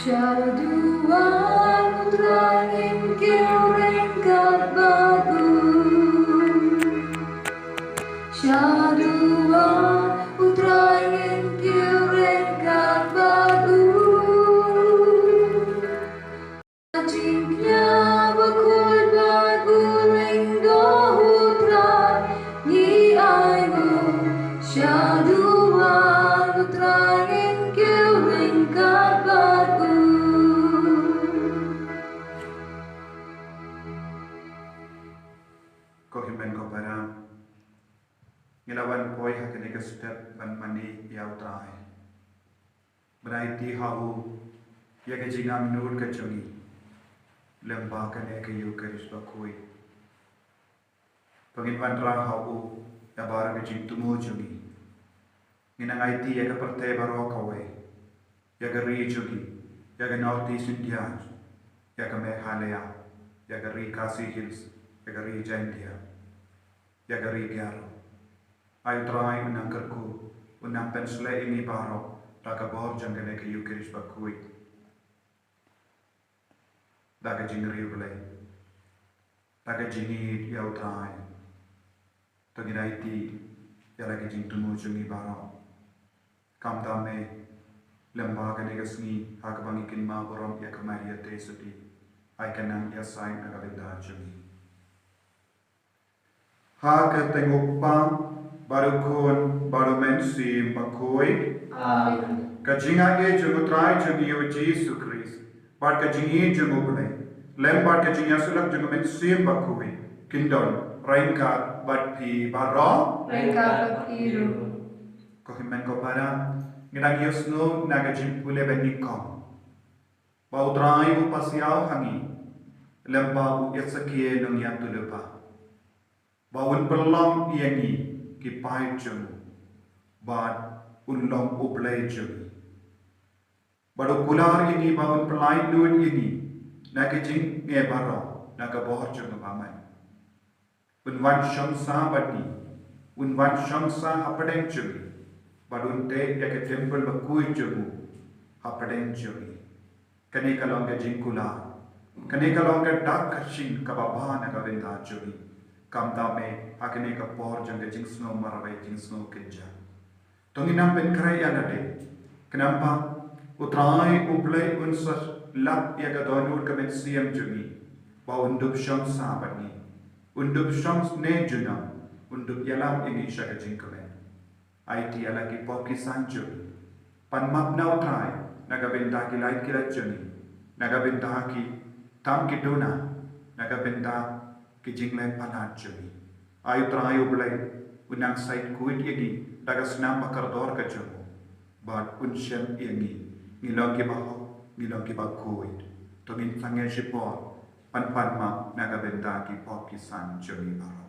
Syaduan terangin kirengkat bagus. Syaduan terangin kirengkat bagus. Jingnya bakul baguling dohutra ni aigo. Syaduan terangin kirengkat bagus. Kohimen ko para ngilawan poi hakene ka step ban mandi yau trai brai ti hau ya ke jingam nur ka chungi lemba kane ke yu karis ba koi pangin ban ra hau ya bara ke jing tumo chungi nginang ai ti ya ka parte baro kawe ya ka ri chungi ya ka northeast india ya ka meghalaya ya ka ri kasi hills ya ka ri India ya ka ri gyaro ay try unang kerku unang pensle ini baro daga bor jangane ke yukirish bakui daga jingri ule daga jingi yau try tagi naiti ya lagi jing tumu jungi baro kam dame lembaga ne gasni hak bangi kin ma borom ya kamari te sudi ay kanang ya sai naga benda jungi ha ke tengok pa baru kon baru mensi bakoi kajinga ke jumutrai jungi o Jesus Christ part kajingi jumubne lem part kajinga sulak jungu mensi bakoi kindon rainka batpi baro Rainka batpiru ko himen ko para nginang yosno nagajim pule benikom bautrai u pasiao hangi lemba u yatsakie nung yantulupa bawun perlom iangi ki pai chung bad unlong ublai chung badu kular ini bawun pelai dun ini nak jing nge baro nak bohor chung baman unwan shamsa badi unwan shamsa hapadeng chung badun te yak temple bakui chung hapadeng chung kani kalong jing kular kani kalong dak kashin kababa nak benda chung kam dame hakene ka por jang jing snow marabai jing snow kenja tonginam ben krai anade kenapa utrai ublai unsas lap ya ka donur ka men siam jungi ba undup sham sabani undup sham ne juna undup yalam ini shaka jing kamen it ala ki poki sanju pan map na utrai naga benda ki light ki rajuni naga benda ki tam ki dona naga benda ki jinglen panat jumi ayu trayu blai unang sait kuit yagi daga snam bakar dor ka jumu bad unshem yagi ngilong ki baho ngilong ki bakuit to min sangen shipor pan ma naga benda ki pop ki san jumi baro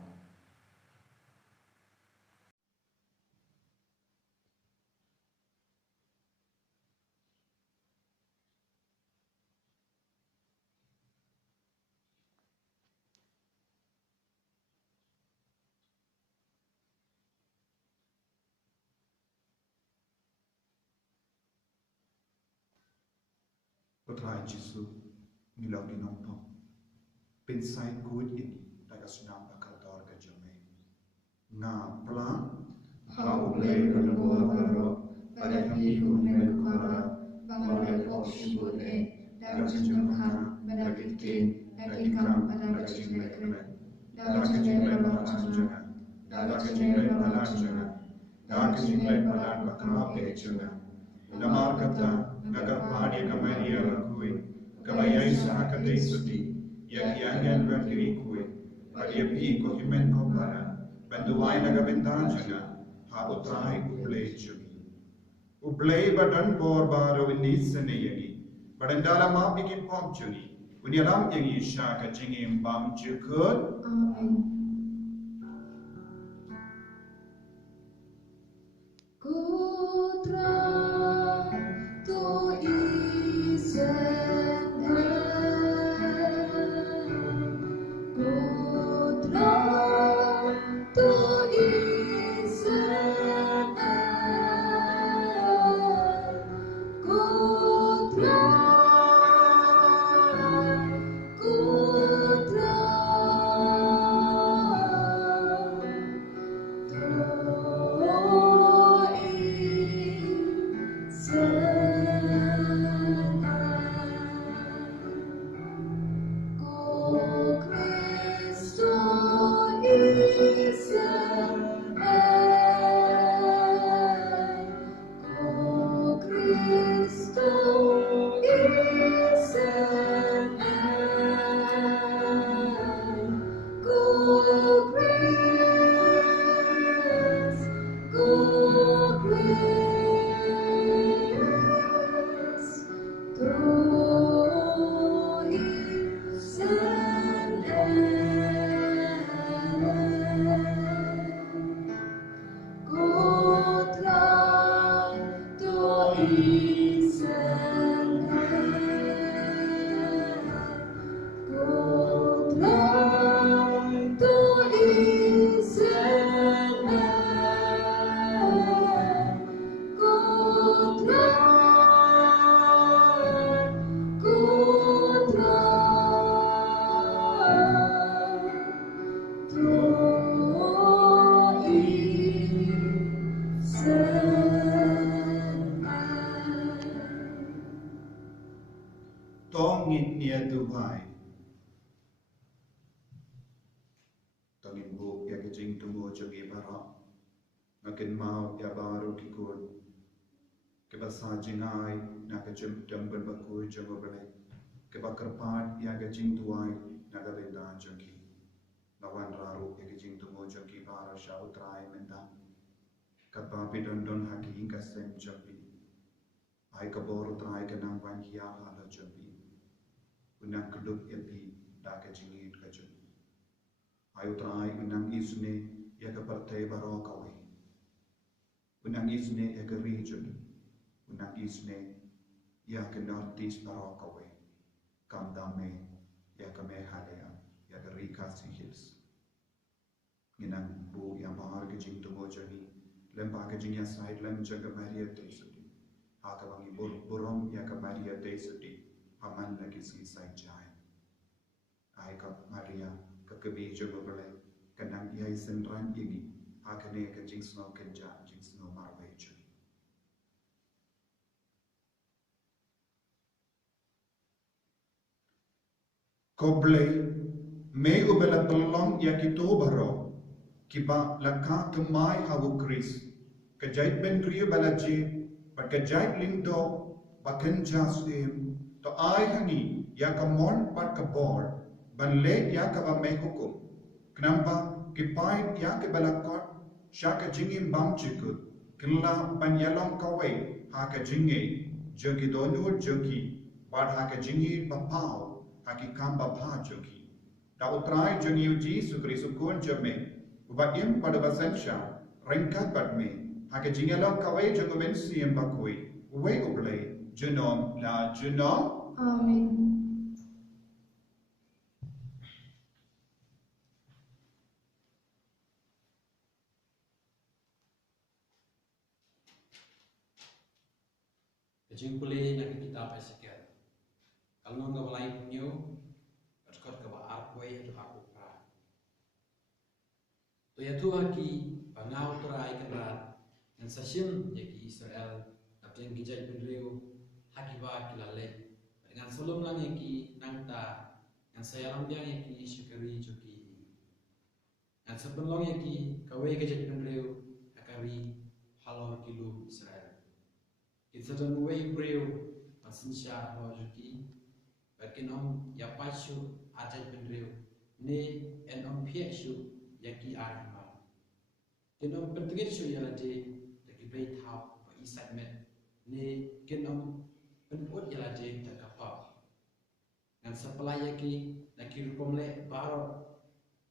Tuhan Yesus ngilong di nompong pinsai kuit ini daga snam bakar dor ka jumu nga pla Hau blei berbuat baro pada pihu mel kora bangal oksibut daga jenjangha badakitin dakikam pada jinglekre daga jingle balajanga daga jingle balajanga daga jingle balan bakra pechanga lamar kata nagar padi kamaria lakui kabayai sahakate suti yakiangan berkiri kui pada pi ko himen ko para banduai naga bentanjanga ha utrai ublei chumi ublei badan bor baro inisane yagi badandala ma bikin pom chuni unyalam yagi shaka jingim bam chukut Amen. Kutra tu isende Kutra tu isende Kutra jing tunggu jogi bara ngakin mau ya baru kikun ke basa jingai na ke jem dambel baku jogo bele ke bakar pat ya ke jing tuai na ke benda jogi lawan raru ya ke jing tunggu jogi bara shau trai menda kat ba pidon don haki ka sem jogi ai ka boru trai ke nang ban kia hala jogi unang keduk epi da ke jingit ka jogi ayu trai unang isne ya ke partai baro kawai unang isne ya ke region unang isne ya ke northeast baro kawai kam dame ya ke meghalaya ya ke rikasi hills nginang bu ya bahar ke jing tungo jani lempa ke jing ya side lem jaga maria tesudi haka bangi borom ya ke maria tesudi aman lagi si side jai ai ka maria ka kebi jogo bele kanang yai senran ini haka ne ke jing snow kenja jing snow marway jui Koble me ubela pelong ya kito baro kiba lakha kemai hawu kris kejait ben kriyo balaji but kejait lindo baken jasdim to ai hangi ya kamon pat kabor ban le ya kaba me hukum kenapa kipai ya ke balakot shaka jingin bam chikut killa ban yalong kawai haka jingi jogi donur jogi bad haka jingi bapau haki kamba bha jogi da utrai jogi uji sukri sukun jome ubaim pada basensha rengkat batme haka jingalong kawai jogo men siem bakui uwe ublei junom la junom Amen. Kejing pulih nak kitab Ezekiel. Kalau nggak balai punyo, berkat ke baar kue itu aku pra. Tu ya tu haki bangau terai kerat yang sasim yaki Israel tapi yang kijai penriu haki ba kilale dengan sebelum lang yaki nangta yang saya lambiang yaki syukuri joki yang sebelum yaki kawe kijai penriu akari halor kilu Israel. Kita dan uai beriu masin syar hawajuki, bakin om ya pasu ajai beriu ni en om piasu yaki arimal. Kin om pentingin su ya lade taki bay tau pa isat met ni kin om penut ya lade tak kapal. Ngan sepelai yaki laki rupomle baro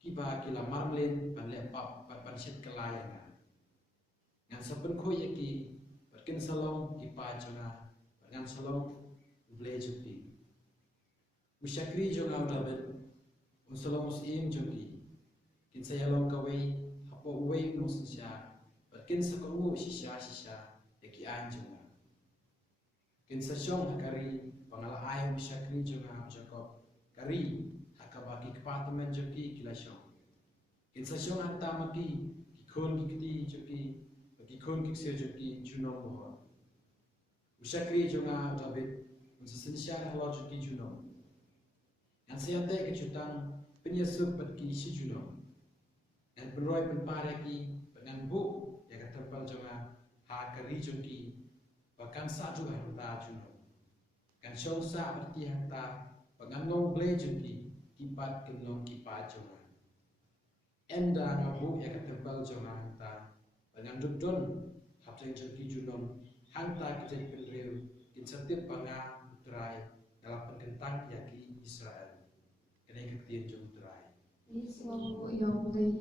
kiba kila marmlin pan lepap pan sit kelayangan. Ngan sepenko yaki Kin salong kipa jonga, dengan salong ble juki. Musyakri jonga udabet, salong musim jogi. Kin saya long kawai, hapo uway musisya, kin sakongu sisya yaki an jonga. Kin sasyong hakari, pangala ay musyakri jonga Jacob, kari hakabaki kepartemen jogi kilasyong. Kin sasyong hatta maki, kikon kikti jogi. Ikon kiksir joki junom mohon. Usyakri jonga David unsesinsya hawa joki junom. Yang siate kecutang penyesub pergi si junom. Yang penroy penparaki dengan bu yang terpal jonga hakari joki bahkan satu harta junom. Kan syongsa berti harta pengandung ble joki kipat kenong kipat jonga. Enda ngabu yang terpal jonga harta dengan dudun habseng joki junom hanta kejai penriu kin setip banga utrai dalam penkentang yaki Israel kena ketien jom utrai Iswamu yang boleh.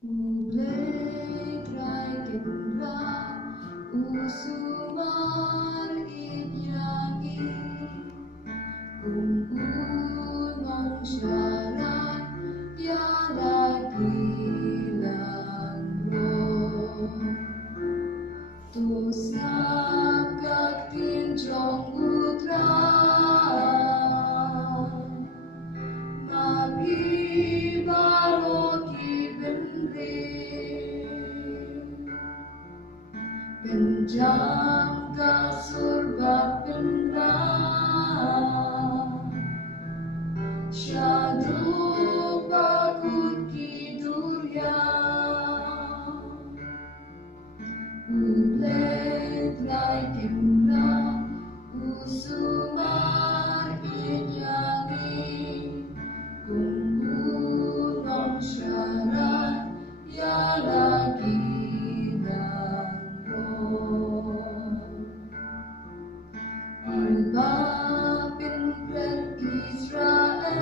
Mulai try kendra usumar inyangi unong syarat ya lagi langro tu sakak tinjong utra magi baloki benri jam kasurba pendra syadu bakut kidurya ulet rai kemra usumar inyani gunung syarat ya lagi Al-Babin Israel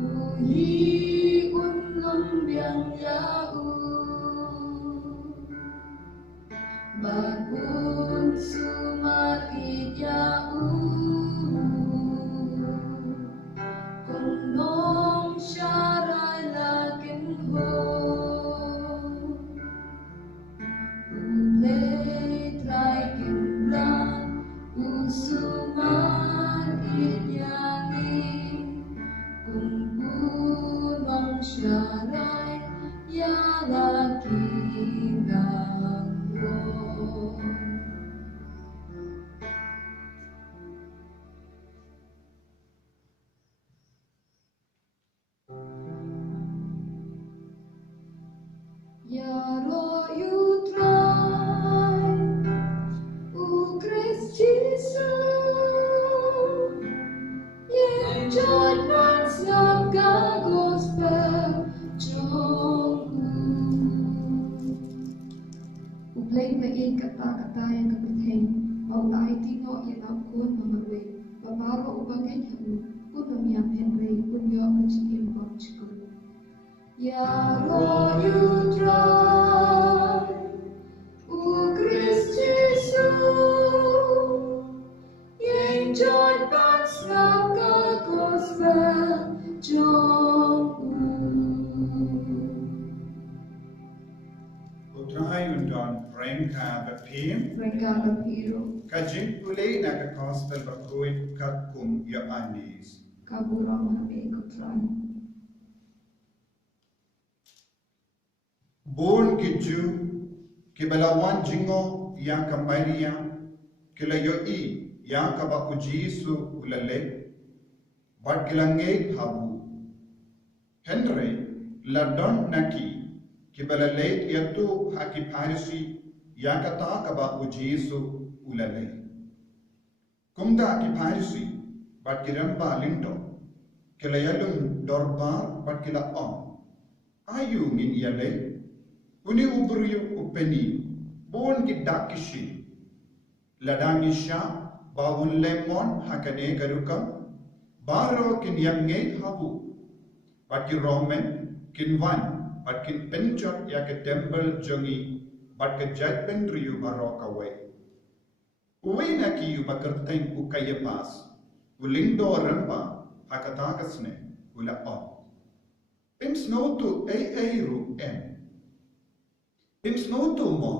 Uhi unlum biang yau Bakun sumar ijau Gunung syarai lakin ho Trai kimbran usuman idyani Gunung syarai ya laki nganggo Ya roh you try O Christ Jesus Yang jangan sangka gospel Jomku Ublay main kata-kata yang kepenting Mau tayo tino yang akun memerui Babaro ubagay halu Kun mamiyam Henry kun yo majikim pangchikul Ya roh you try O Christ Jesus Yang jangan sangka gospel Jomku Utrai undon Renka bepim Mereka piro Kajin pulay na gospel bakuit kat kum ya anis kaburang hame kutran Born kiju kibalawan jingo yang kambairia kilayo i yang kaba ujisu ulale bat kilange habu Henry ladon naki kibalale yatu haki parisi yang kata kaba ujisu ulale kumda ki parisi bat kiramba lindo kilayalum dorbar bat kila ayu ngin yale Uni ubruyu upeni, bon ki dakishi, ladangi sha, bawun lemon hakane garukam, baro kin yange habu, but ki roman, kin van, but kin penchot ya ke temple jongi, but ke judgment riyu barok away. Uwe na ki yu bakarteng ukayapas, ulindo ramba, hakatagasne, ula Pins no to ru en. Pins no to mo,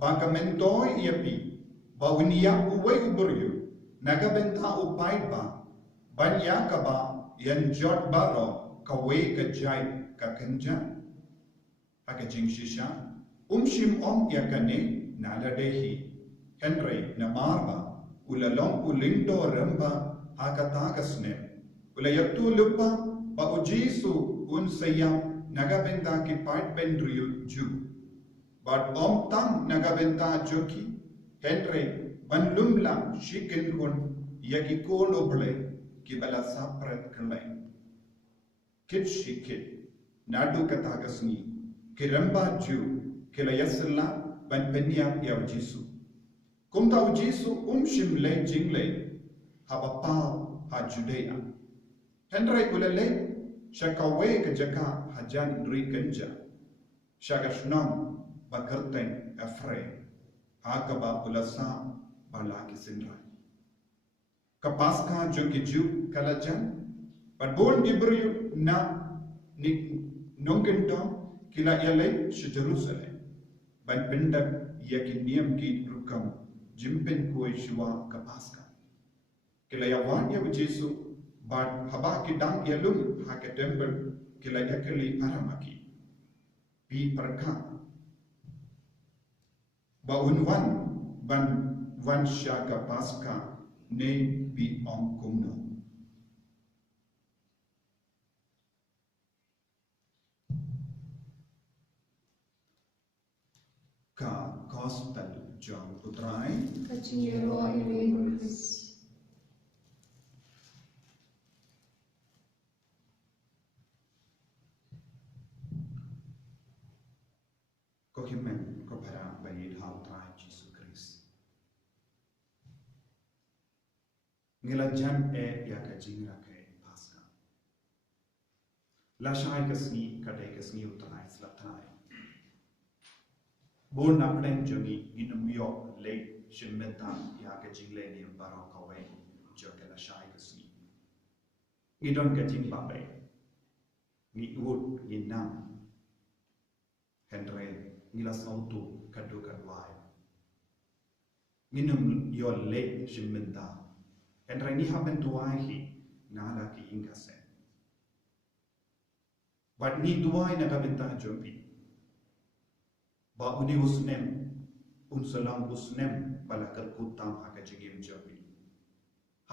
baka mentoy iapi, bawiniya uway uburyo, nagabenta upay ba, banya ka ba, yan jot baro, kaway ka jay kakanja, hakajing shisha, umshim yakane, naladehi, Henry namarba, ulalong ulindo ramba, hakatagasne, ulayatu lupa, ba ujisu unsayam, nagabenta ki part bendriyo ju. But tam nagabenta joki, Henry banlumla shikin hun yaki kono ble kibala saprat kalay. Kid shikid nadu katagasni kiramba ju kilayasla ban penya yaw jisu. Kumta jisu shimle jingle habapa ha Judea. Henry ulale shakawe kajaka hajan rikanja. Shagashnam bakarteng afre hakaba ulasa balaki sindra kapaska jokiju kalajan but born gibru na ni nongento kila yale shi Jerusalem ban pindak yaki niyam ki rukam jimpen koi shiwa kapaska kila yawan ya Jesu but haba ki dang yalum hake temple kila yakali paramaki pi perka ba unwan ban wan shaka paska ne bi ong kumno ka gospel jong putrai Kachiro Iregus. ko himen ko para bayid hau trai Jesus Christ ngila jan ya ka jingra ke paska la shai kasni kade kasni utrai slatai bon naplen jogi inum yo le shimeta ya ka jingle ni baro kawe jo ke la shai kasni idon ka jing ba be ni ut inam Henry ngila sautu kadu kadwai nginum yo le shimenta Henry ni haben tuai hi nala ki ingase but ni tuai na kabenta jombi ba uni usnem unsalam usnem balakar kutam haka jigim jombi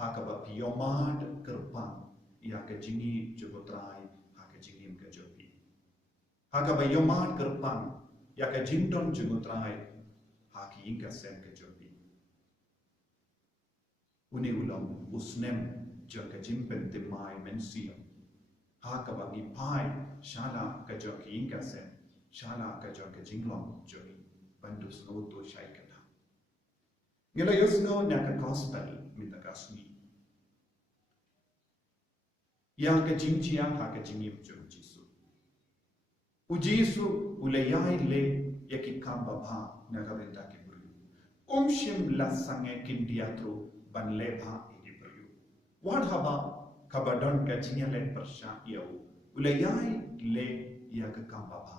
haka ba piyomad kerpang ya ka jingi jogotrai haka jigim ka jombi haka ba yomad kerpang ya ka jington jogotrai haki ingasem ka jombi uni ulam usnem jaka jimpen timai mensia haka ba ni pai shala ka joki ingasem shala ka joki jinglong joki bandus no to shaikata ngela yosno naka gospel mitakasni yang ka jingchia haka jingim jom jisu ujisu ulayai le yaki kamba bha nagaventa ki buru shim la sange kindiatro ban le bha igi buru wad haba kabadon ka jinya le persha yau ulayai le yak kamba bha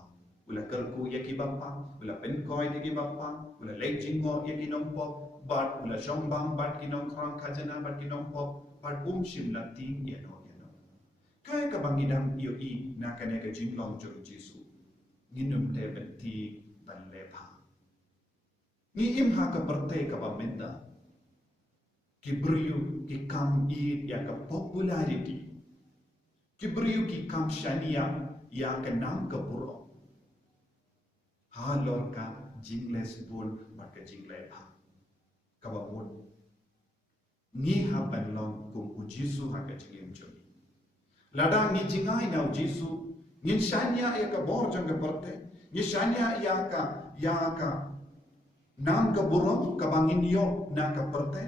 ula kalku yaki bappa ula penkoi yaki bappa ula le jingo yaki nompo bat ula shombang bat kinong krang khajana bat kinompo bat shim la ting yano kai ka bangidam iyo I nakane ka jinglong jong jisu nginum te benti ban lepha ni im ha ka berte ka bamenda ki briyu ki kam I ya ka popularity ki briyu ki kam shania ya ka nam ka puro ha lor ka jingles bol bat ka jingle pha ka ba bol ni ha ban long kum u jisu ha ka jingem jong ladang ni jingai na jisu ngin shania ya ka bor jang perte ni shania ya ka nam ka burom ka bangin yo na ka perte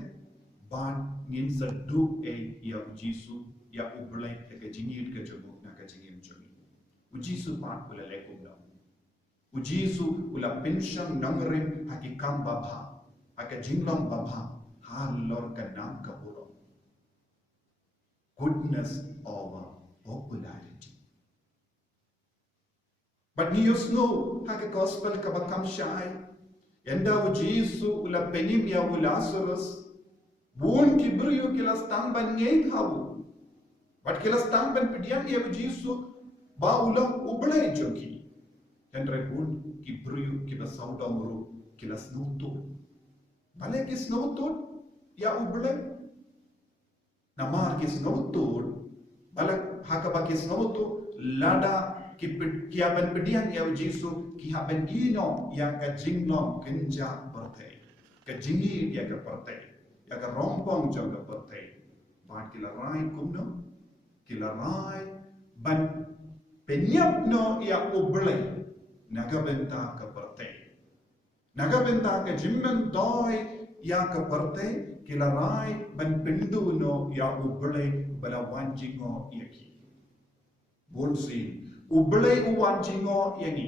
ban ngin sa du e ya jisu ya ublai ka jingir ka jogo na ka jingim jogi u jisu pat pula le kumda u jisu ula pension nangrim hakikam babha haka jinglong babha ha lor ka nam ka burom goodness over popularity. But ni yusno haka gospel ka bakam shai yanda u jisu ula penim ya u Lazarus bun ki briyo ki lastang ban ngei thabu but ki lastang ban pidiam ya u jisu ba ula ublai joki yanda bun ki briyo ki ba sauda muru ki lasnuto bale ki snuto ya ublai namar ki snuto balak haka ba ki snuto lada ki aban pedian ya jisu ki haben ino ya ka jinglong kinja berte ka jingi ya ka berte ya ka rompong jong ka berte ba ki la rai kumno ki la rai ban penyap no ya uble naga benta ka berte naga benta ka jimmen doi ya ka berte ki la rai ban pindu no ya uble bala wanjingo yaki bonsin ublay uwan jingo yangi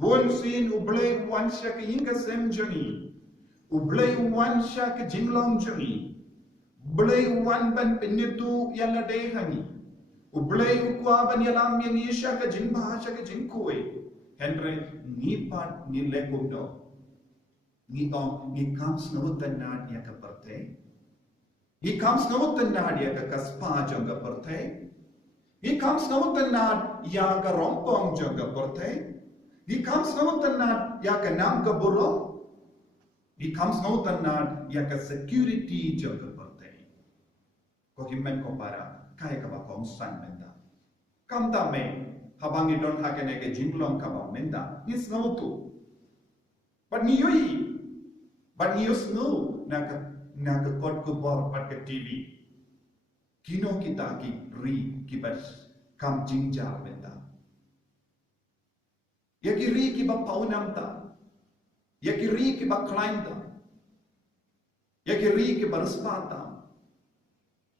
bonsin ublay uwan shaka yinga sem jangi ublay uwan shaka jinglong jangi ublay uwan ban pinitu yalla day hangi ublay ukwa ban yalam yangi shaka jinba shaka jinkoi henry ni pat ni lekumdo ni comes no tanad ya ka parte ni comes no tanad ya ka kaspa janga parte He comes now the nad ya ka rompong jaga porte. He comes now the nad ya ka nam ka buro. Di comes ngau tanan ya ka security jong ka partai. Ko himmen ko para kai ka ba kong san menda. Kam ta me habangi don hakene ke jinglong ka ba menda. Nis ngau tu. But ni yoi. But ni yos ngau na ka kot ko bor pat ke TV. Kino kita ki ri ki bas kam jingjar menda. Ya ki ri ki ba paunam ta. Ya ki ri ki ba climb ta. Ya ki ri ki ba respata.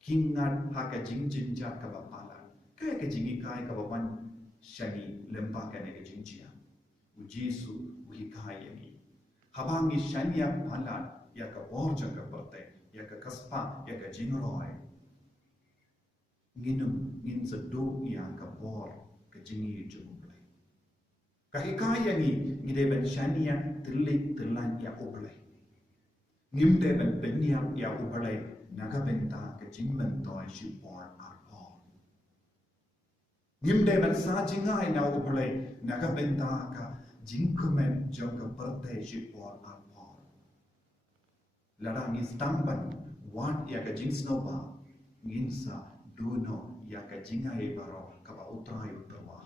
Kingat ha ka jingjar ka ba pala. Kaya ka jingi kai ka ba ban shani lempa ka ne ka jingjia. U Jesu u hikai yani. Habangi shania pala ya ka borjang ka perte. Ya ka kaspa ya ka jingroi. Nginum ngin sedu ya ka bor ka jingi jumulai. Kahikaya ni ngide ben shania tilik tilan ya oblai. Ngimde ben benya ya oblai naga benta ka jingmen toy shipor arpor. Ngimde ben sa jingai na oblai naga benta ka jingkumen jong ka perte shipor arpor. Ladang is tamban wat ya ka jingsnova nginsa duno ya ka jingai baro ka ba utrai utawa.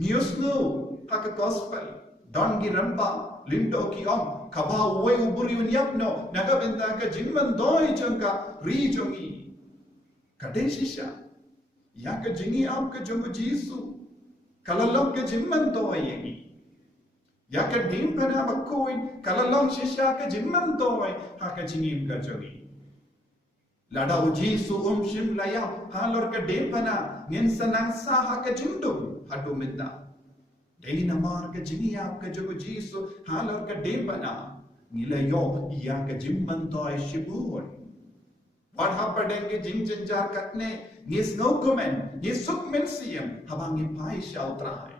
Niusno haka gospel don gi rampa lindo ki om kaba uwe uburi unyapno naga benda ka jingman doi jangka ri jongi kadeshisha ya ka jingi am ka jongo Jesu kalalong ka jingman doi yengi ya ka dim pana bakoi kalalong shisha ka jingman doi haka jingi ka jongi lada u Jesu shim laya halor ka dim pana ngin sanang sa haka jingdum hadu midna Deina mar ka jingiap ka jogo Jesu halor ka debana nilayo iya ka jimman toy shibur what happened ke jingjinjar katne ngis no comment ngis sukmen siem habangi pai shautrai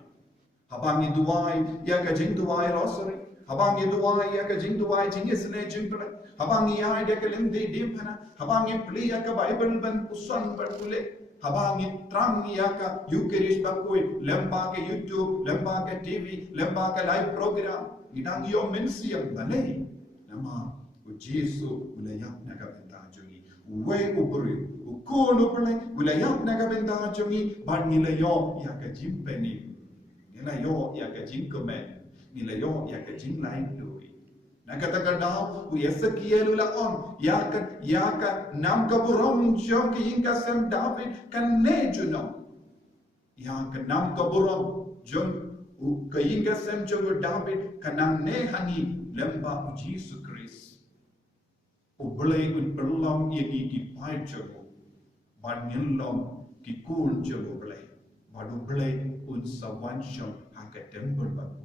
habangi duai ya ka jing duai rosary habangi duai ya ka jing duai jingis ne jimpra habangi ya de ka linde debana habangi pli ya ka bible ban usan berpule habangi trang ya ka Eucharist bakoi lemba ke YouTube lemba ke TV lemba ke live program idang yo mensiam bale nama u Jesu ulayak naga benda jongi we uburi ukunu pale ulayak naga benda jongi ban nilayo ya ka jimpeni nilayo ya ka jinkomen nilayo ya ka jinglai lui nakataka daw u Ezekiel ula on ya ka nam ka burom jong ki inka sem David kan ne juno ya ka nam ka burom jong u ka inka sem jong David kanang ne hani lemba u Jesus Christ u bulai un perlom yegi ki pai jogo bad nilom ki kun jogo bulai badu bulai un sawan shom haka temple bakui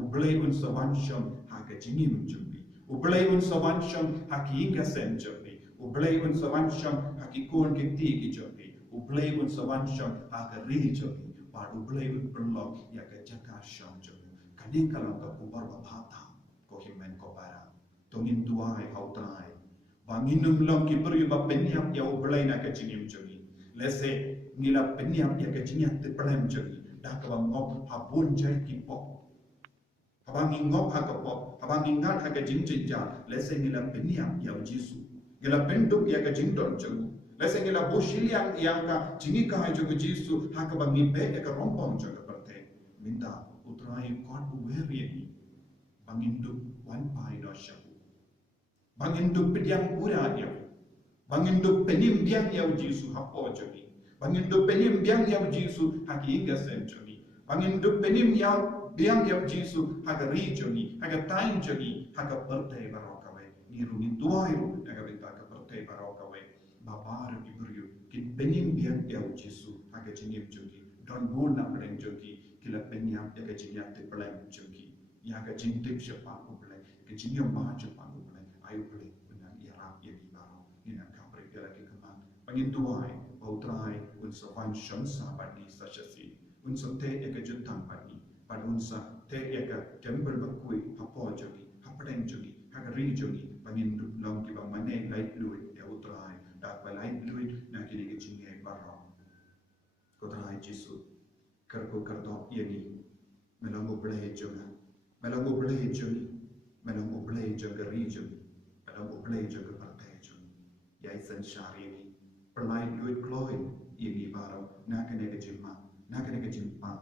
Ublay un savansham haka jingim jumbi. Ublay un savansham haki inga sen jumbi. Ublay un savansham haki kon kiti ki jumbi. Ublay un savansham haka ri jumbi. But ublay un perlong yaka jaka sham jumbi. Kani kalang ka kubar babata ko himen ko para. Tongin tuai hautrai. Banginum long ki beri ba penyap ya ublay na ka jingim jumbi. Lese ngila penyap ya ka jingim te pelem jumbi. Dah ka ngop habun jai ki pop. Habang ingop hakapop, habang ingat haka jingjinja, lese ngila peniam ya Jesu. Ngila penduk ya ka jingdon jagu. Lese ngila bushiliang yang ka jingi ka jagu Jesu, haka bang ibe ya ka rompong jaga perte. Minta utrai kot uweri ni. Bang induk wan pai no syaku. Bang induk pediang pura ya. Bang induk penim biang ya Jesu hapo jagi. Bang induk penim biang ya Jesu haki inga sem jagi. Bang induk penim ya Biang ya Jesu haka rijoni, haka tain joni, haka pertai barokawe. Niru ni duairu, haka benta ka pertai barokawe. Babar iburiu, kin benim biang ya Jesu haka jinim jogi. Don buna peleng jogi, kila penyam ya ka jinyam te peleng jogi. Ya ka jintik siapa ku peleng, ka jinyam maha siapa ku peleng. Ayo peleng, benang irap ya di baro. Ina kapre kila ki kemang. Pangin duai, bautrai, unsa van shansa bani sashasi. Unsa te ya ka juntang bani. Padunsa te eka temple bakui hapo jogi hapdeng jogi hagari jogi pangin long ki bang mane light fluid ya utrai dak ba light fluid na kini ke chinge barro kodrai Jesu karko kardo yeni melango ble joga melango ble jogi melango ble play jaga region pada bu play jaga partai jung yai san shari ni perlai duit kloi ini baro na kene ke jimma na kene ke jimpa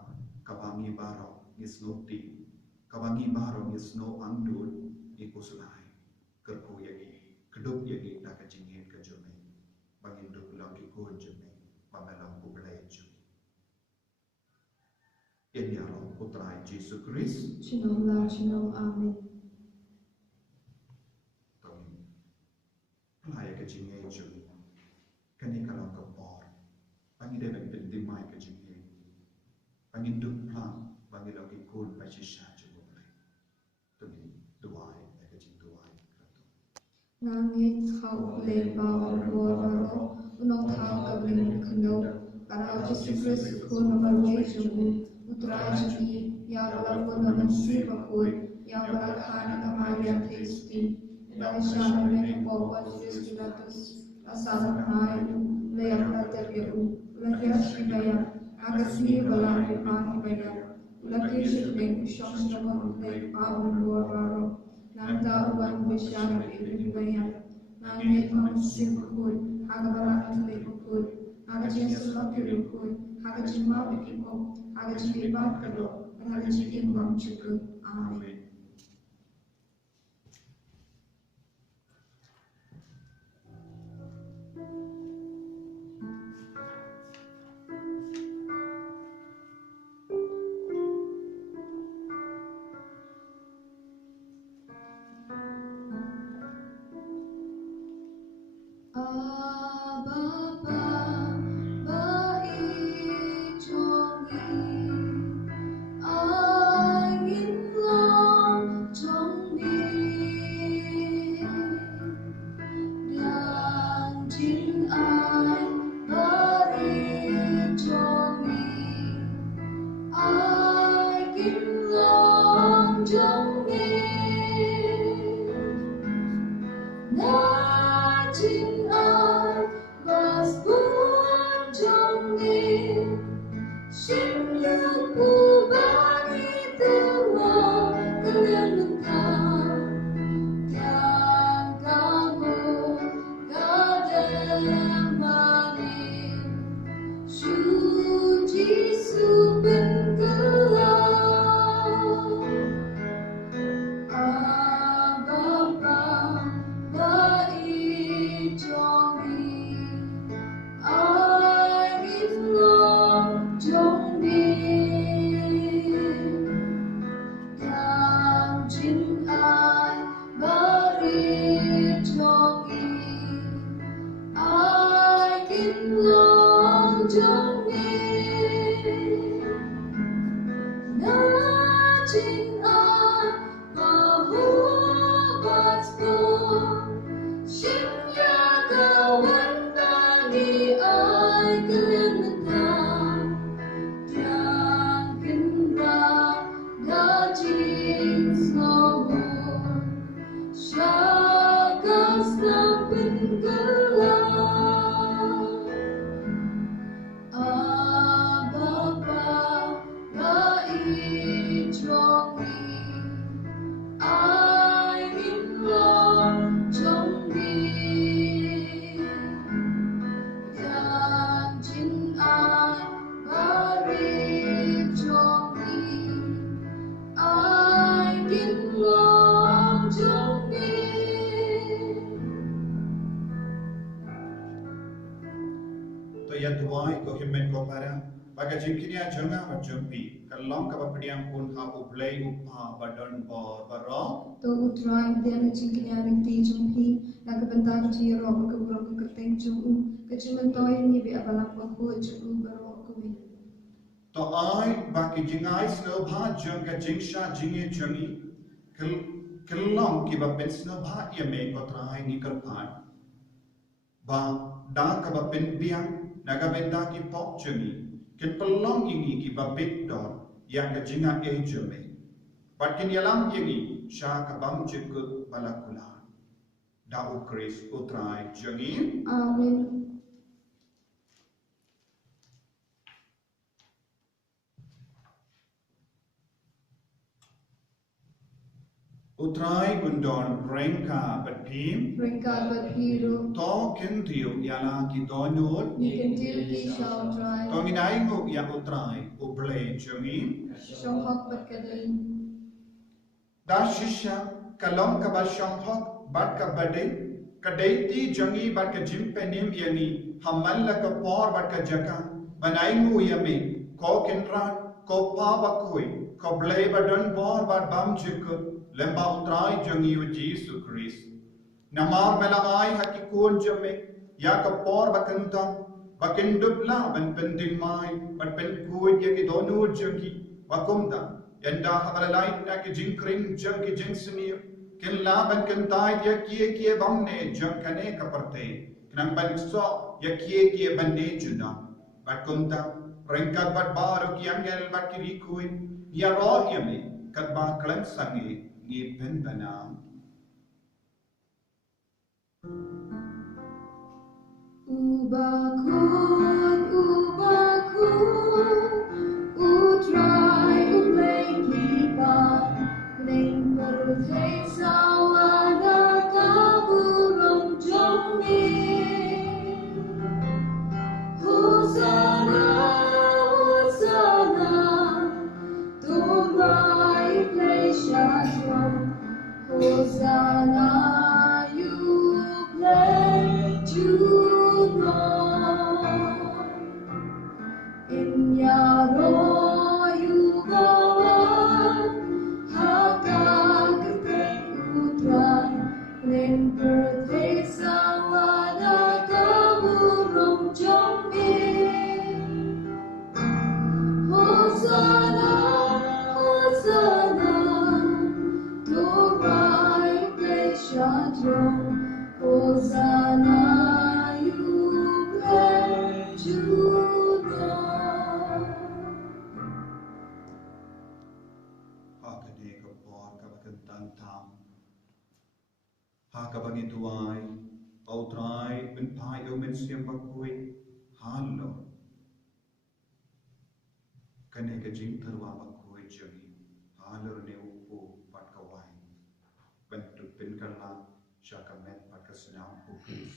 kabangi baro ngisnoti kabangi baro ngisno angdul ikusulai kerko yagi kedup yagi na ke jingin ke jume bangin dup lagi kun jume bamelang bu play jung ini aro putra Jesus Christ Shalom la shalom amen. Playa ke jinge jung kani kalau ke por pangi de ben dimai ke jinge pangi duk plan pangi lagi kun pa shisha jung boleh tumi duai ke jing duai Ngangit khau le bawa luar baro unong thang kabling khano para Jesus Christ ko naman way jumu utra jumi ya wala ko naman si bakul ya wala khana kamaria Kristi Bagi siya may nabawa Jesus Pilatus asal nai le ang nateryu ulakya shibaya agasi bala ipan ibaya ulakya shibling shong shong le bawa luar baro Nanda uban bisyang ibibaya Nangit ang sibukul Hagabara atli bukul Hagajin sulaki bukul Hagajin mabikipok Hagajin ibang kado Hagajin imbang cukup Amin ya duai ko himmen ko para baga jingkinia jonga ba jumpi kalong ka ba pediam pun ha uplay upa badon bor baro To utrai dia jingkin yang ti jumpi na kabanta ji ro ka buro ka teng jumu ka juman toy ni bi abalang ko ko jumu baro ko wi to ai ba ki jingai sno bha jong ka jingsha jinge jongi kalong ki ba pen sno bha ye me ko trai ni kal phan ba da ka ba pen biang naga benda ki pop jongi ke pelong ini ki ba bit don yang ka jinga e jome Patkin yalam yengi sha kabam jikut balakula. Dau Kris utrai jangi. Amen. Utrai undon rengka berpim. Ringkat berpiru. To kentiu yala ki donul. Nikentil ki shao dry. To nginaimu ya utrai uble jungin. Shonghok berkadai. Da shisha kalom ka ba shonghok bat ka badai. Kadaiti jangi bat ka jimpenim yani hamalla ka por bat ka jaka. Banaimu yami ko kenra ko pa bakui. Ko ble badan por bat bam jikut. Lemba utrai jangi u Jesu Christ. Namar melangai hakikun jame. Ya ka por bakantang. Bakin dubla ban pendim mai. Ban pen kuit ya ki donu jangi. Bakumda. Yanda habalai na ki jinkring jang ki jingsini. Kin laban kin tai ya kie bamne jang kane kaparte. Kinang ban so ya kie bande juna. Bakumda. Rengkat bat baru ki angel bat ki rikui. Ya roh yame. Kat ba klan sangi. Ni pen banam. Ubakun, utrai ubleng kipan, ling perutei sawana kaburong jombe. Hosana, Hosana, turai play shadron. Hosana, you play to in Yaro you go Haka Kapeng Utran Len Perthe Sawada Kaburong Jombe Hosana, Hosana Torai Pleshadron Hosana Hakabang ituai, pautrai, benpai umen siam bakui, halo. Kane ka jing terwa bakui jagi, halo ne upu pat kawai. Bentuk penkala, syakamet pat kesenam ukis.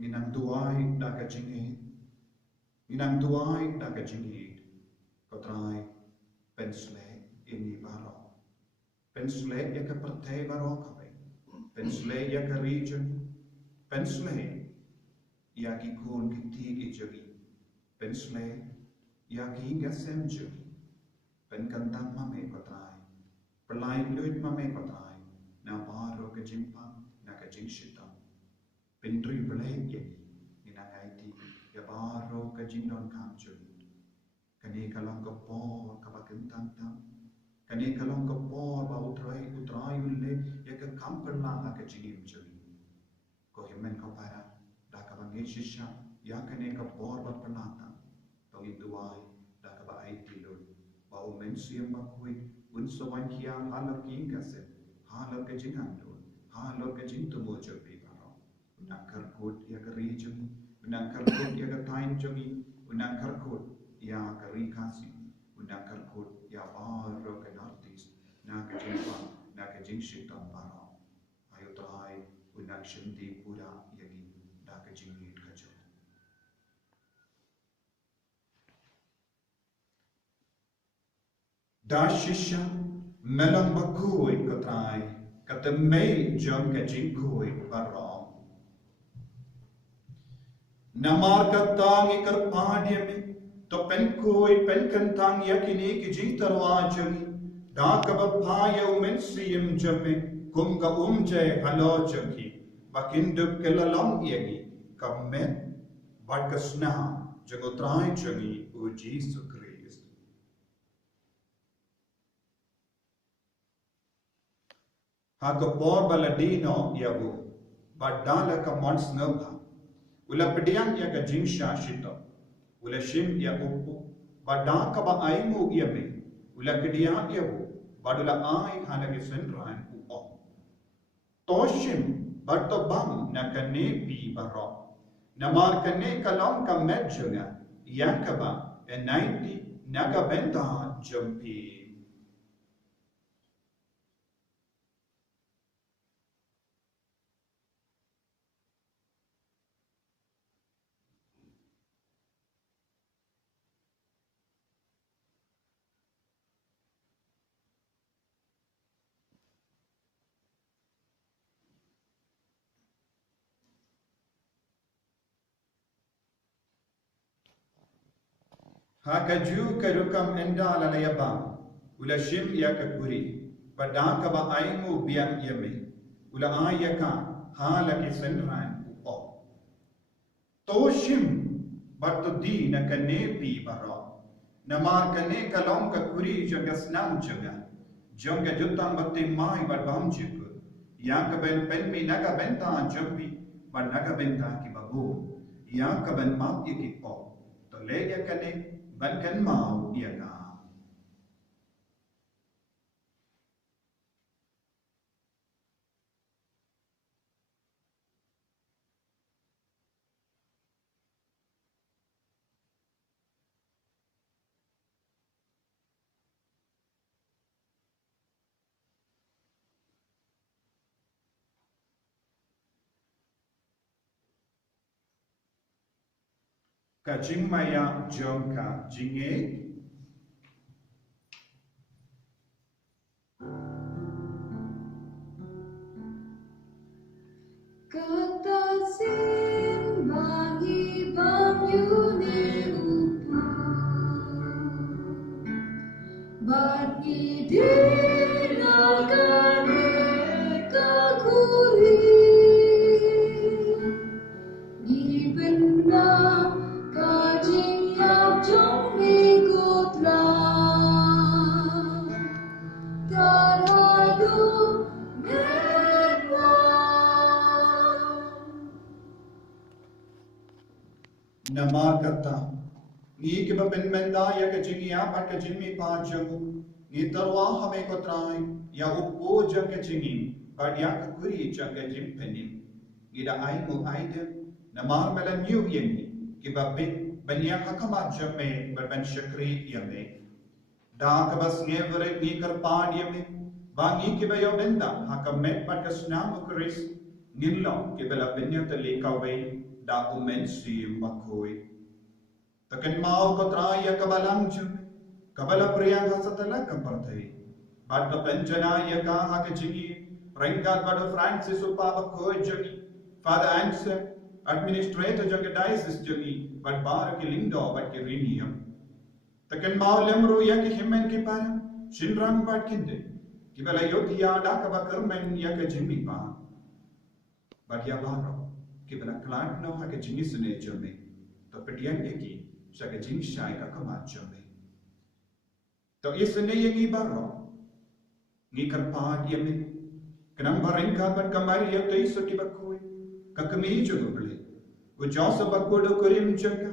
Minang tuai daga jingit, minang tuai daga jingit. Kotrai, pensle ini baro. Pensle ya kepertai baro kabe. Pensle ya ka region, pensle ya ki kun kiti ki jagi, pensle ya ki gasem jagi, penkantang mame kotrai, pelai luit mame kotrai, na baro ka jimpa, na ka jingshita, pentri pelai yagi, inangaiti ya baro ka jindon kam jagi, kani kalong ka por ka bakentang tam. Kani kalong ka por ba utrai ulle ya ka kampen la ka jigim jagi. Ko himen ka para da ka bangi shisha ya kani ka por ba penata. To induai da ka ba ai tilun ba umen siam ba kui un so wan kia hala ki kase hala ka jingandun hala ka jintumo jagi baro. Unang karkut ya ka rijung unang karkut ya ka tain jagi unang karkut ya ka rikasi unang karkut ya baro ka artis na ka jingpa na ka jingshitan baro ayo trai unang shinti pura yagi na ka jingit ka jo da shisha melang bakui ka trai ka te mei jong ka jingkui baro namar ka tangi kar padyami to pen koi pen kantang yakini ki jing tarwa jami da ka ba phaya umen siyam jame kum ka umje halo jaki bakindup kelalong yagi kamen badkasna jagotrai jami u Jesu Christ ha ka por baladino yabu badala ka mons ngaba ula pediang ya ka jing shashito ula shim ya upu badang ka ba aimu yame ula kedia yabu badula ai hana ke senran u o toshim badto bang na kane pi baro namar kane kalam ka medjunga yakaba e 90 naga benta jampi Hakaju karukam enda lalayabang. Ula shim ya kakuri. Padang kaba aingu biang yame. Ula ayaka hala ki senran upo. To shim bartudi na kanepi baro. Namar kane kalong kakuri jaga snam jaga. Jaga jutang bakti mai barbam jiku. Yang kaben penmi naga benta jampi. Bar naga benta ki babu. Yang kaben mau ikipo. To lega kane ban kan mau ia ka. Ka jing maya jong ka jinge. Kata simbangi bangyune upu Bagi dinagane kakuri Gibenda kajing yap jong mikotra Taradu Namar kata. Ni ke bapen menda ya ke jingia pat ke jingmi pa jamu. Ni tarwa hame ko trai ya upo jang ke jingi. Pat ya ke kuri jang ke jing penim. Ida ai mu aide. Namar mela new yengi. Ke bapen banya hakama jame berben syakri yame. Da ke bas ngevere ni karpan yame. Bangi ke bayo benda hakam met pat ke snam ukris. Nilong ke bela benya te kawe. Da umen si makoi. Takan mau ko traya kabalang jum. Kabala priyang hasatala kamparthai. Bad ka penjana ya ka hake jingi. Rengkat bado Francis upapa koi jangi. Father Answer, administrator janga diocese jangi. Bad bar ki lindo bad ki rinium. Takan mau lemru ya ki himmen ki para. Shinrang bad kinde. Kibala yotiya da kabakar men ya ka jingi pa. Bad ya baro. Kibala klant no hake jingi sune jame. To pediang eki. Saka jing shai ka kamat jame. To isene yang ibaro. Ni karpad yame. Kanang bareng ka ban kamari ya te iso ti bakoi. Kakami jono bele. U Joseph bakodo kurim janga.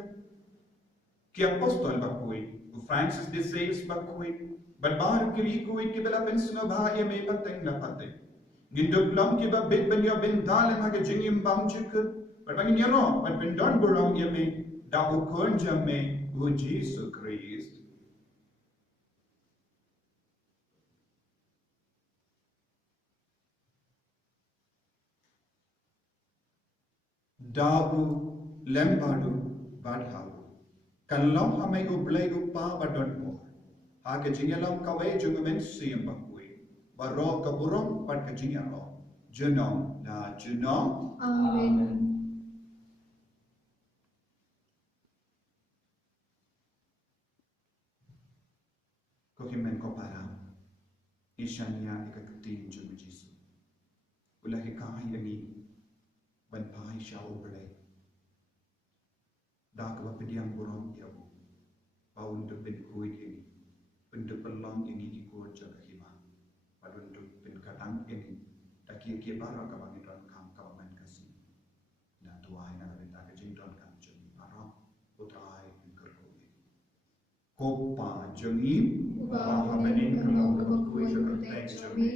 Ki apostol bakoi. U Francis de Sales bakoi. Ban bar kiri kui ki bela pensno ba yame pateng na pateng. Nginduk lam ki ba bit ban ya ben dalem ha ke jingim bam jikut. Ban bangin yano ban ben don burong yame. Daku konjame u Jesus Christ. Dabu lembadu badhabu. Kanlong hame ublay upa badon po. Hake jingalam kawe jungamen siyam bakui. Baro kaburong pad kajingalo. Junong na junong. Amen. Kohimen ko para. Ishanya ikakatin jung Jisu. Ulahi kahi yangi. Ban pai siya ublay. Dakwa pediang burong yabu. Paun tu ben kuit ini. Bentuk pelang ini ikut jaga hima. Padun tu ben kadang ini. Daki kia bara kabang idon kam kawaman kasih. Na tuai na benda kajing don kam jemi bara. Utrai ingkerkoi. Kopa jemi. Baha bening kalau berkui jaga teng jemi.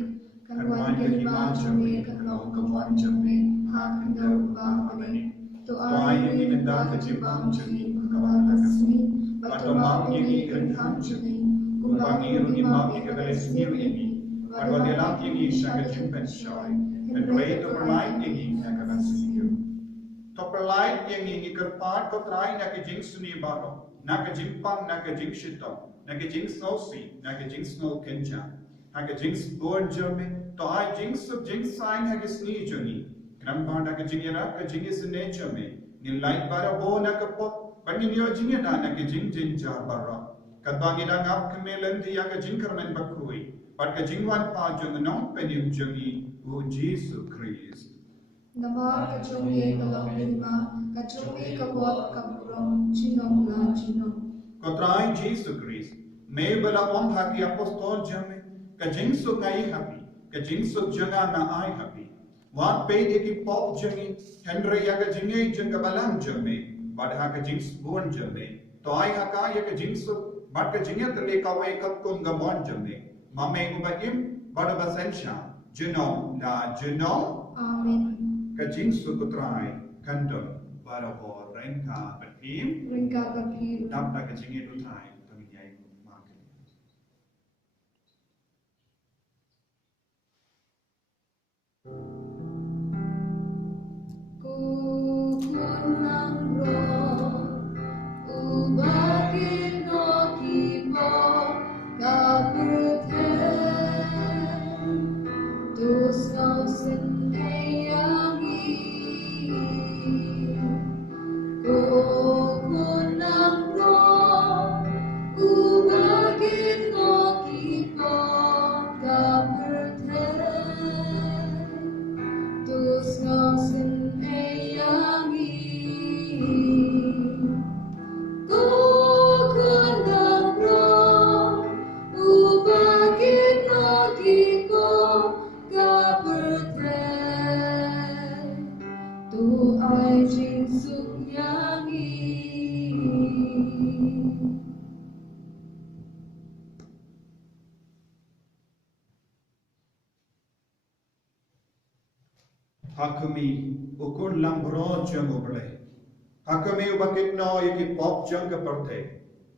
Kanuan hima jemi. Kalau kawan jemi. Hak kendau baha bening. Tuai ini benda kajibam jemi. Kawan kasih. Batu mam ini renham jemi. Kumbangi rungi mam ikagalis niu ini. Padwadilang ini siya kajimpen siyay. And way to perlight ini nakakasiyo. To perlight ini ikarpat ko try nakajing suni baro. Nakajimpang nakajing shito. Nakajing snowsi. Nakajing snow kenja. Nakajing sport jame. To ay jing sub jing sign hagisni juni. Krampa nakajing yara kajing isne jame. Ni light bara bo nakapot. Pagin yo jingi da na ke jing jing jar barra. Kat bangi da ngap kemelan ti ya ke jing kermen bakui. Pat ke jing wan pa jung nong penim jungi u Jesus Christ. Nama kacung ye kalau lima, kacung ye kawat kaburong cinong la cinong. Kotrai Jesus Christ. May bala om haki apostol jame. Ka jing su ngai happy. Ka jing su janga na ai happy. Wan pe de ki pop jangi. Henry ya ka jingai janga balang jame. Bad ha ka jing buon jame. To ai ha ka ya ka jing su. Bad ka jingat le ka wai kap kung gamon jame. Mame ubaim bad basensha. Genome la genome. Amen. Kajing sukutrai kandung barabor rengka berhim Ringka kapir. dapta kajing itu trai penginyai makan. Kukunang roh, ubakin no kibo kaputen, dus ngau sin eyangi. Kukunang roh, ubakin no kibo kaputen, dus ngau sin eyangi. Kukunang roh, ubakin no kibo kaputen, tu ai jing suk yangi. Hakumi ukun lambro jango bele. Hakumi ubakit no yaki pop janga perte.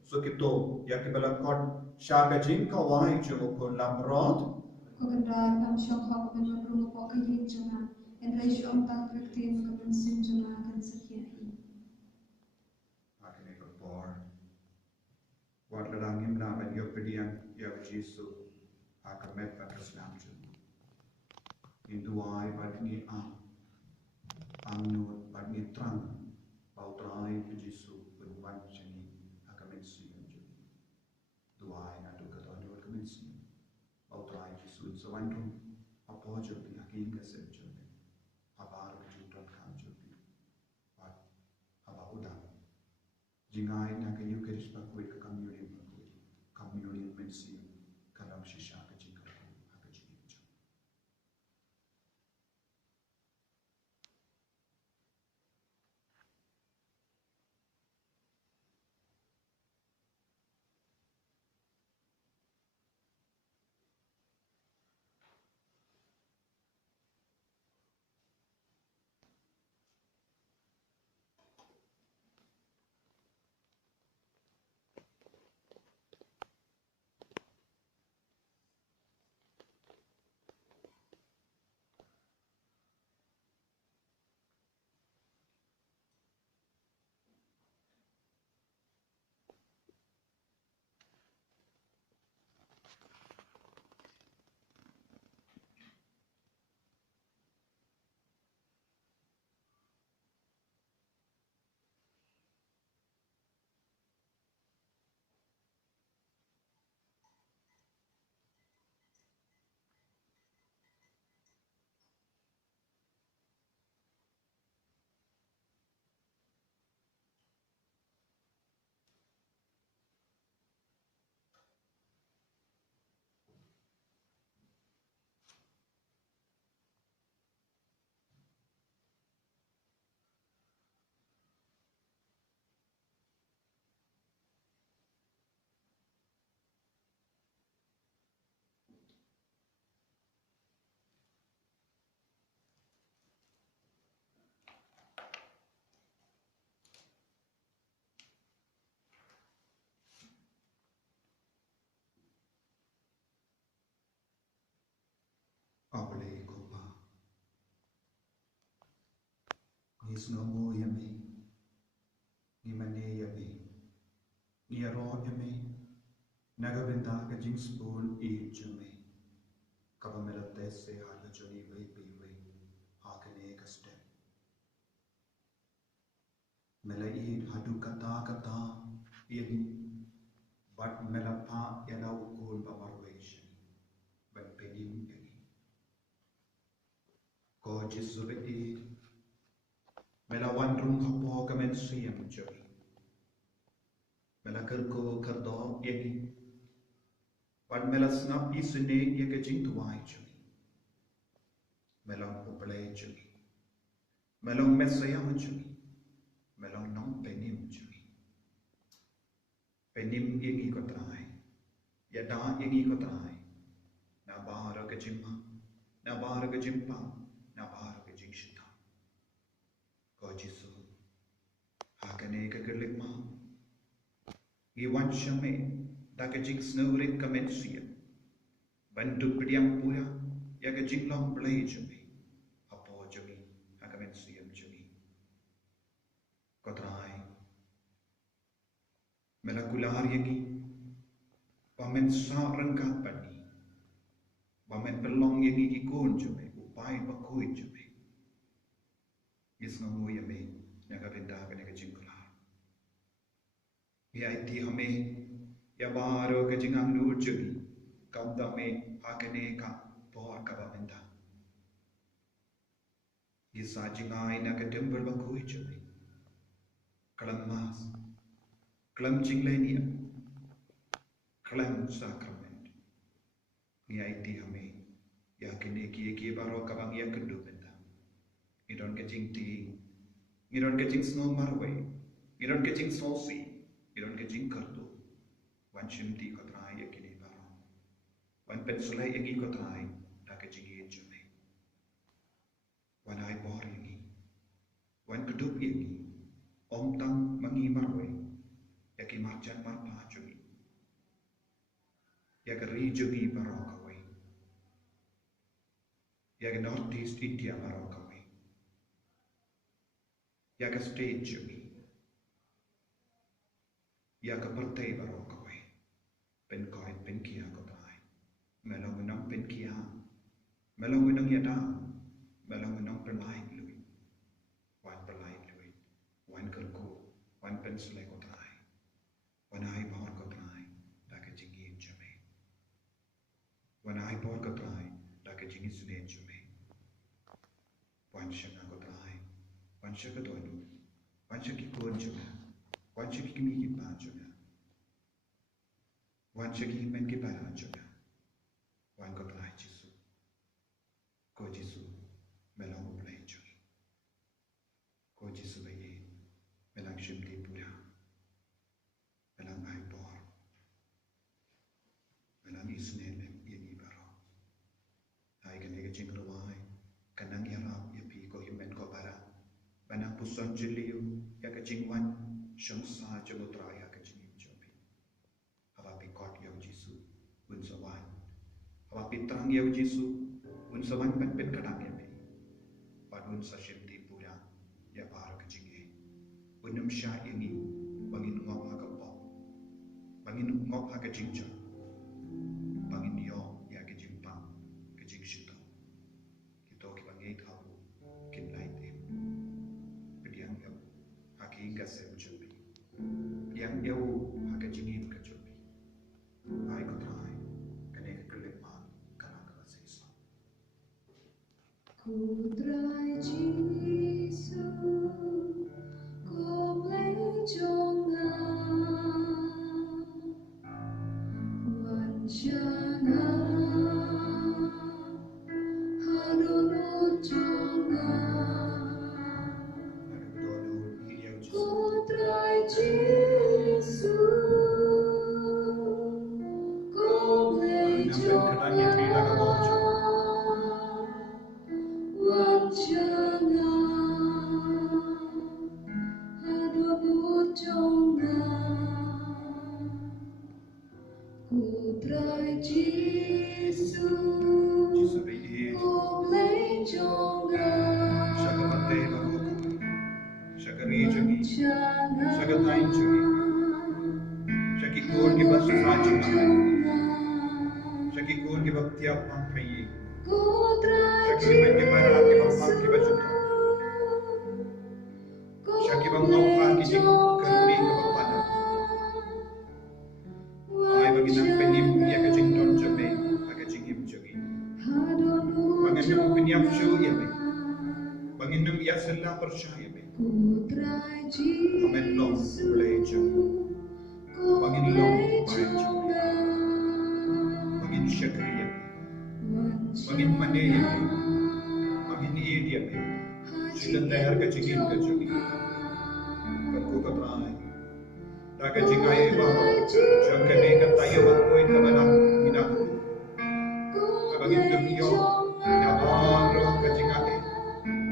Sukito yaki balakot shaka jing kawai jango kun lambro. Kagandar am syok hok ben menrung po kayin janga, en reish om tak rektin kaben sim janga kan sekiai. Hakini berpor. Wat ladangim na ben yopedian ya Jesu. Hakamet bakas namjun. Induai badni amnut badni trang bautrai ke Jesu beruan jani hakamet siyan jani duai na tu katon yor kamet siyan bautrai Jesu sawandum apo jani hakin kasem jani abar juton kan jani pat aba udam jingai na ke Eucharist bakui ke communion mensiyan kalam shisha ke jingkar hakaji jani. Abole kopa. Ngis ngomo yami. Ngimane yabi. Ngiyaro yami. Nagabinta ka jing spoon i jumi. Kabamela se hala joni way be way. Hakane ka step. Melai hadu kata-kata ini bat melapa yalau kun bamarwation ban penim ini. Ko Jesu beti melawan rung kapo kamen suyam jogi. Melakar ko kardo ini ban melasnap isune ya kejing tuai jogi. Melang populay jogi. Melong mesaya jogi. Melong nong penim jogi. Penim ingi ko trai. Ya da ingi ko trai. Na bahara kejimma. Na bahara kejimpa. Na bahara kejing shita. Ko Jesu. Hakane kagerlik ma. Iwan shame. Da kejing snowrik kamen siya. Bandu pediam pura. Ya kejing long play jogi. Apo jogi. Hakamen siyam jogi. Kotrai melakular yagi pamen sa rengkat pani pamen pelong yagi ikon jome upai bakoi jome isngamu yame yaga benda kene ke jingkular ya iti hame ya baro ke jingang nur jogi kaudame hakene ka por ka benda isa jingai na ke temper bakoi jome Kelam mas, kelam jinglenia, kelam sakrament. Ni aiti hame, ya kene kie baro kabang ya kendu benda. Idon kecing ti, idon kecing snow marway, idon kecing sosi, idon kecing kartu. Wan shimti kotrai ya kene baro. Wan pensulai egi kotrai, da kecing ye jume. Wan ai bor yengi, wan kedup yengi. Om tang mangi marwe, yaki marjan marpa jogi, yakari jogi barokawe, yak Northeast India barokawe, yak state jogi, yak partai barokawe, pen koi pen kia kotai, melongunang pen kia, melongunang yada, melongunang pelai lui, wan pelai lui. Wan kerku, wan pensulai kotrai, wan ai bor kotrai, da ke jingi jame. Wan ai bor kotrai, da ke jingi sune jame. Wan shaka kotrai, wan shaka donu, wan shaki kon jame, wan shaki kimi kipa jame. Wan shaki men kipara jame. Wan kotrai Jesu, ko Jesu, melang uplay jame. Ko Jesu bayi. Melang shimti pura, melang ai bor, melang isne yengi baro. Hai kene ke jingruai, kanang yarap yapi ko himen ko bara. Banang puson jeliu ya ke jingwan, shangsa jamutra ya ke jingin jopi. Hawapi kot yau Jesu, unsawan. Hawapi terang yau Jesu, unsawan pen kadang yapi. Padun sa shimti pura, ya bar ke jingin. Unum sya ini bangin ngok ha kapo bangin ngok ha kejingja bangin yo ya kejingpa kejing shito kito ki bangi thabu kin lai te pediang yo ha ki gasem chupi pediang yo ha kejingin ka chupi ai ko trai kane ka kelema kana ka sesa Ku trai Jesu Kom lấy jonga wan janga hadono jonga ku trai Jesu kom lấy jonga wan janga Ku trai Jesu, kom lấy jonga. Shakamate baroku, shakari jogi, shakatain jogi, shakikor ki basu rajin mahal, shakikor ki baktiya pangkayi, shakimen ki para ki bakpang ki basuta, shakibang ngawha Bangindum pinyapsu ya be. Bangindum ya sella percaya be. Amen long boleh jauh. Bangin long boleh jauh. Bangin syakriya. Bangin mande ya be. Bangin dia be. Sudah tayar kecingin kecing. Kerku ketrai. Tak kecing ayah bahawa jangan kena tayo berpoin kepada kita. Bangin dunia. Nabaro kecing ayah.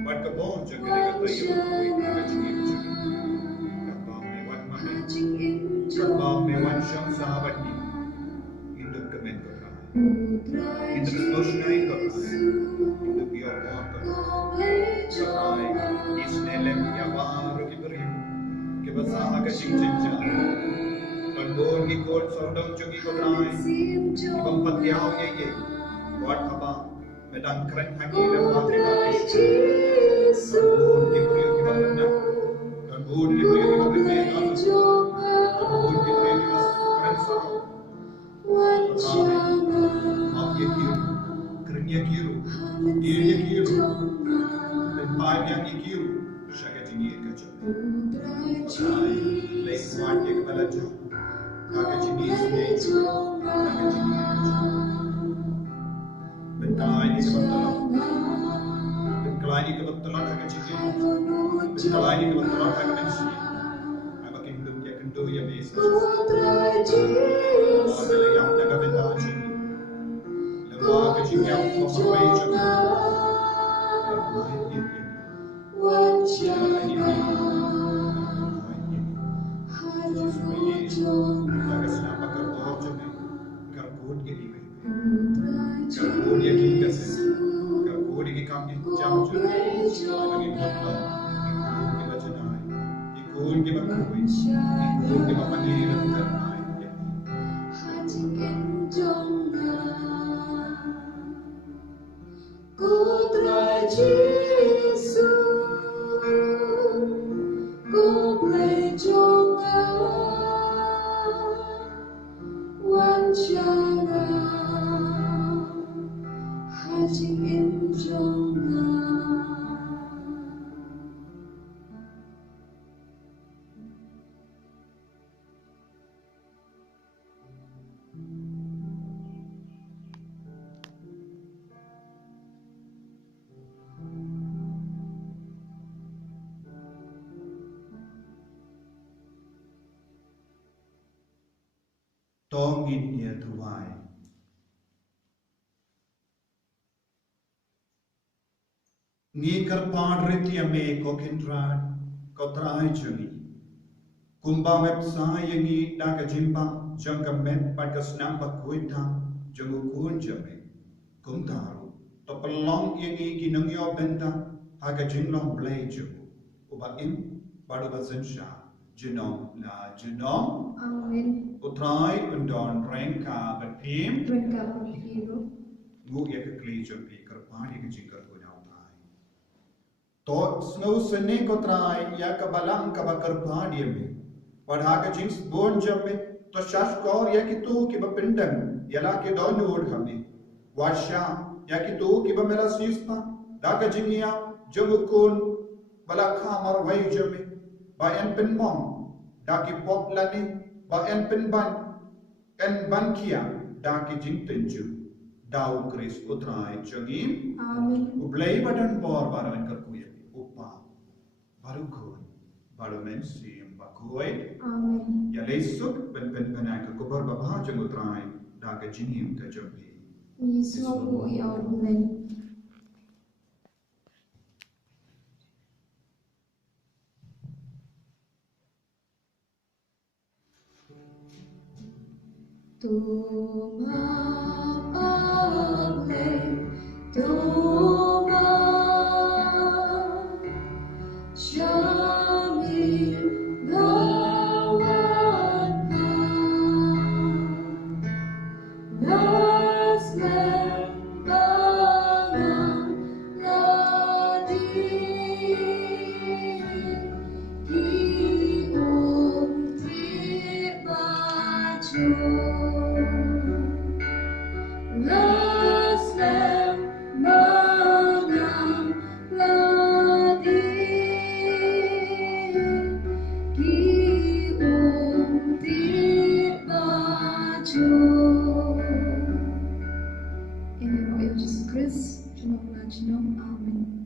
Buat kebon jangan kena tayo berpoin kecing kecing. Kapal mewat mana? Kapal mewat syam sahabat ni. Hidup kemen ketrai. Hidup sosnai ketrai. Hidup biar buat ketrai. Isnelem yabaru kibrim kibasa kacing cinca tandon gikol saudang cugi kodrai ibang patyaw ye buat apa medang keren hagi lemah terima tandon gibrim kibang benak tandon gibrim kibang benak tandon gibrim kibang keren sarau maaf ye kiru keren ye kiru dia ye kiru Baik yang ikiru, syaka tinggi kacau. Pakai lekuat yang kepala jauh, kakak jenis ni, kakak tinggi kacau. Bentai ni kebetulan, bentai ni kebetulan kakak tinggi, bentai ni kebetulan kakak tinggi. Apa kendung ya kendung ya biasa. Orang yang jaga bentai tinggi, lemah kecil yang memperbaiki tinggi. Tongin ya tuai. Ni kerpan riti ame kokindrat kotrai jungi. Kumba websa yangi daga jimba jangka met pakas nampak kuita jangu kun jame. Kumtaru topelong yangi ginangyo benta haga jinlong blay jungu. Uba im baru bazensha jinong la jinong. Amen. Utrai undon rengka berpim. Rengka berhiru. Ngu ya ke klejo pi kerpan ya ke jingkat kunau tai. To snow sene ko trai ya ke balang ka bakar padi me. Padha ke jings bon jape to shash kor ya ki tu ki bapindam yala ke donur hame. Washa ya ki tu ki bamela sispa da ke jingia jogukun balakha mar wai jame. Ba en pin mom da ki pop lani ba en pin ban en ban kia da ki jing tenju. Dau Kris utrai jangim. Amen. Ublay badan por baru en kerkuya. Upa baru kun baru mensim bakuai. Amen. Ya lesuk pen ke kubar babah jang utrai da ke jingim ke jambi. Yesu ya Allah. Tuma pable, tuma shami gawatna, naslam bangan ladi, ki umti baju. Naslam Em nome de Jesus Cristo, de novo na Amen.